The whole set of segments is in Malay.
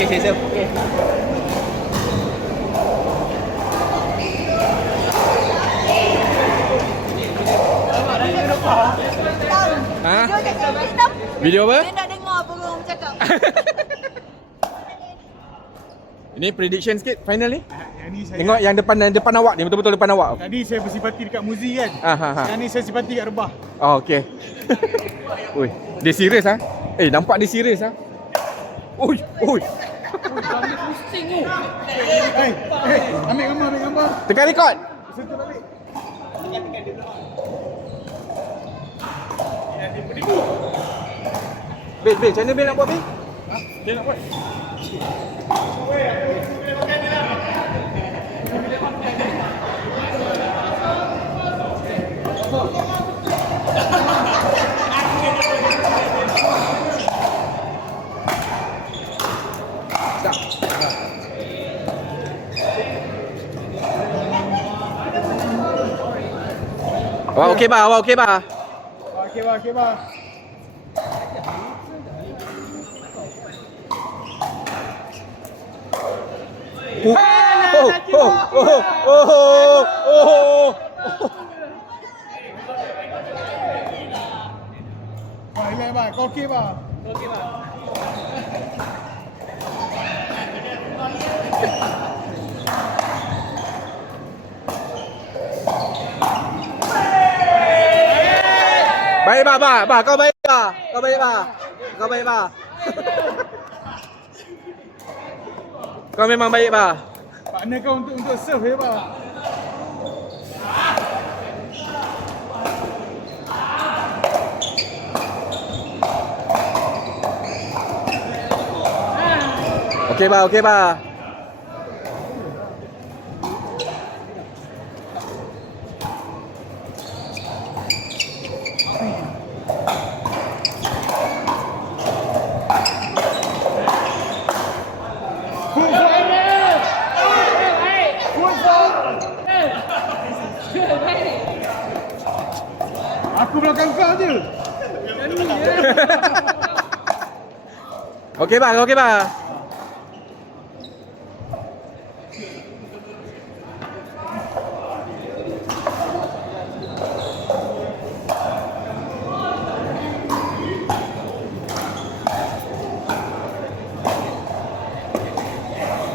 Okey, saya. Okey. Ha? Video apa? Dia nak dengar apa orang cakap. Ini prediction sikit final ni. Yang ni saya, Tengok yang depan awak ni, betul-betul depan awak. tadi saya bersipati dekat Muzi kan. Ha. Yang ni saya simpati kat Rebah. Oh, okey. Oi, dia serius ah. Nampak dia serius ah. Oi. Hei, ambil gambar. Tekan rekod. Sentuh balik. Bil, macam mana Bil nak buat Bil? Dia nak buat. Awak okey bah, Okey bah. Relax bah, kau okey bah. Baik bah, kau baik bah. Kau memang baik bah. Partner kau untuk serve ya bah. Okey bah. Aku belakang kau je. Okey bah.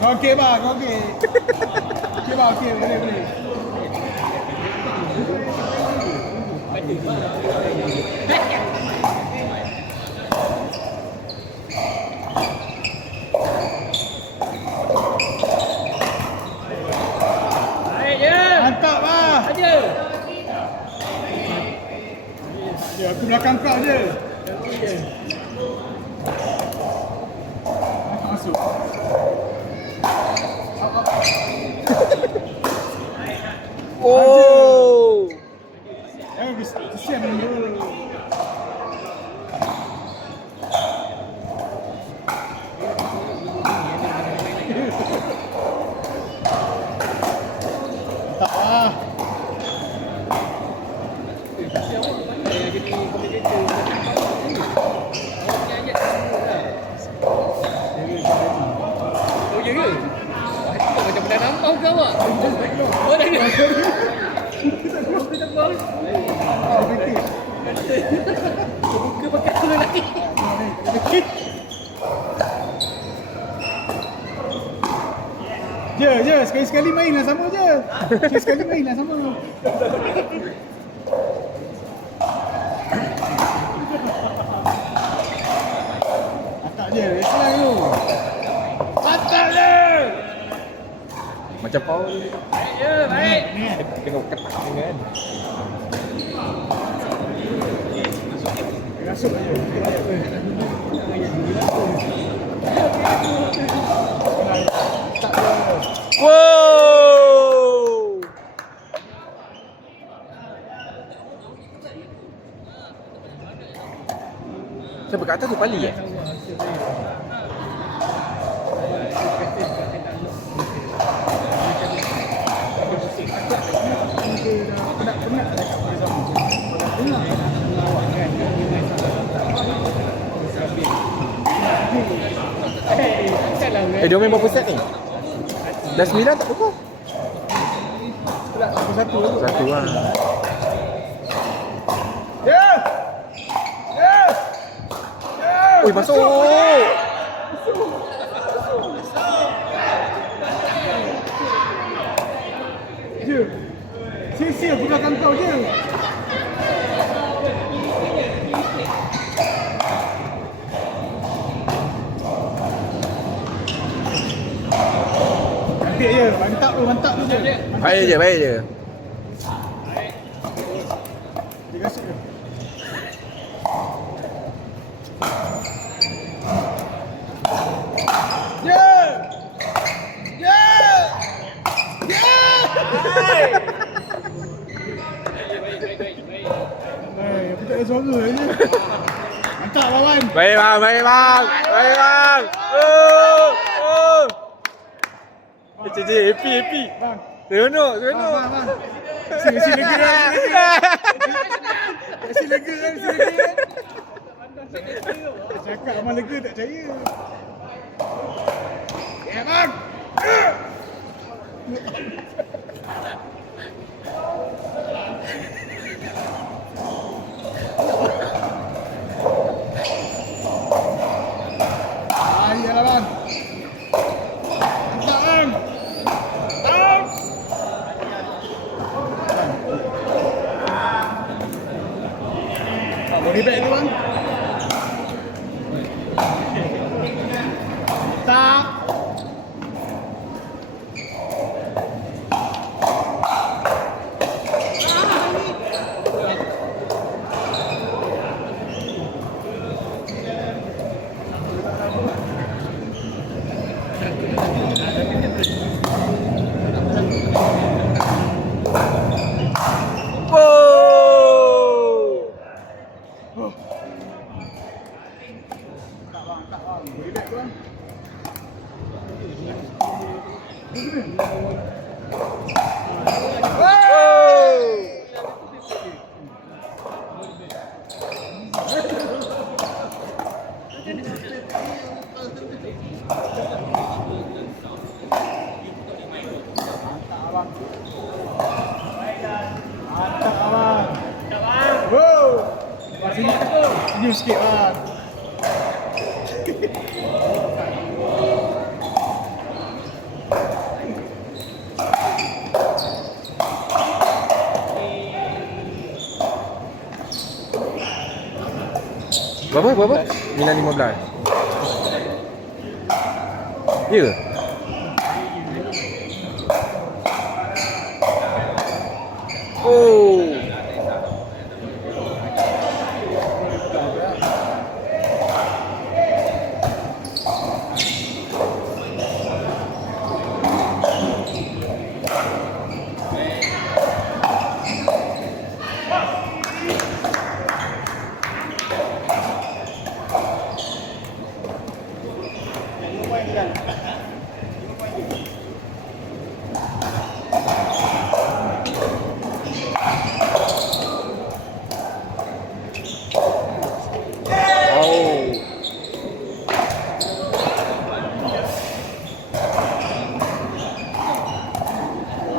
Okey bah, okey. Okey bah, okey, boleh. Mantap bah. Ya, aku belakang kau je. Masuk. Oh. Kesian dulu. Tak lah. Oh ya ke? Macam pernah nampak ke awak? Oh dah ke? Buka pakai tu lagi. Je, sekali-sekali mainlah sama je. Sekali-sekali mainlah sama. Atak je, Islam tu. Atak je. Macam power ni. Baik. Tengok ketak ni kan. Masuk je. Wow. Sampai kat atas tu pali Dia main berapa set ni? Dah 9 tak pukul? Tak, satu. Satu lah. Ya! Ya! Ya! Ui, masuk! Je. Sia-sia aku belakang kau je. Cantik je. Mantap tu je. Baik je. Dia kasut je. Ya! Ya! Ya! Aku tak ada suara je. Mantap lawan. Baik bang. Happy. Bang. Seronok. Bang. Si lega kan. Si lega kan. Cakap amal lega tak percaya. Ya bang. Iyalah bang. Mantap bang. Mantap. Body bag tu bang. Tak. Body bag tu bang. Mantap abang. Wow. Senyum sikit bang. Berapa? 9.15. Ya. Oh.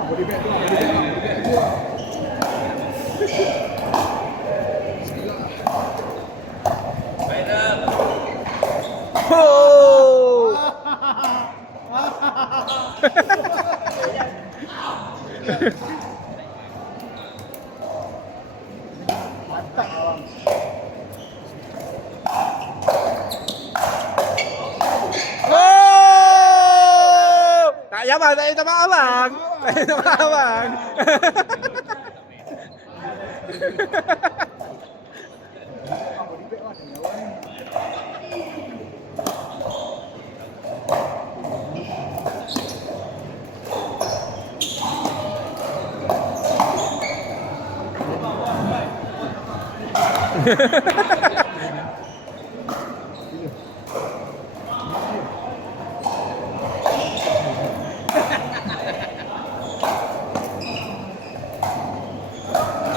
Body bag tu bang. Mantap abang. Tak payah bang, tak payah minta maaf bang. Tak payah minta maaf bang.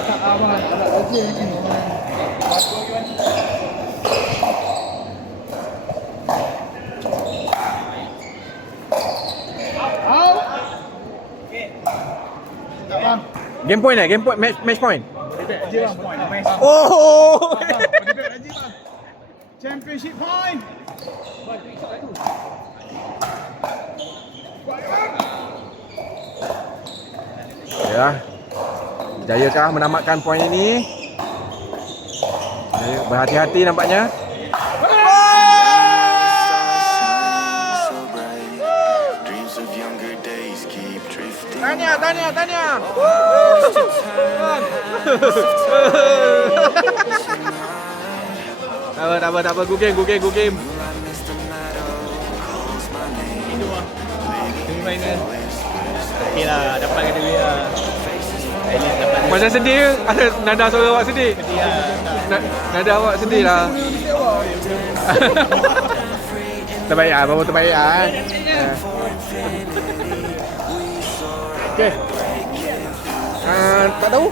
Tak abang, tak ada kerja lagi. Batu lagi bang. Game point Game point, match point. Je bang, point. Match. Oh. Bagi back lagi bang. Championship point. Ya. Jayakah menamatkan poin ini? Berhati-hati nampaknya. Tanya. Tak apa. Good game. Semi-final. Okey lah, dapat kategori lah. Thailand dapat. Macam sedih. Ada nada suara awak sedih. Sedih lah. Nada awak sedih lah. Terbaik lah, baru terbaik lah. Okay. Tak tahu.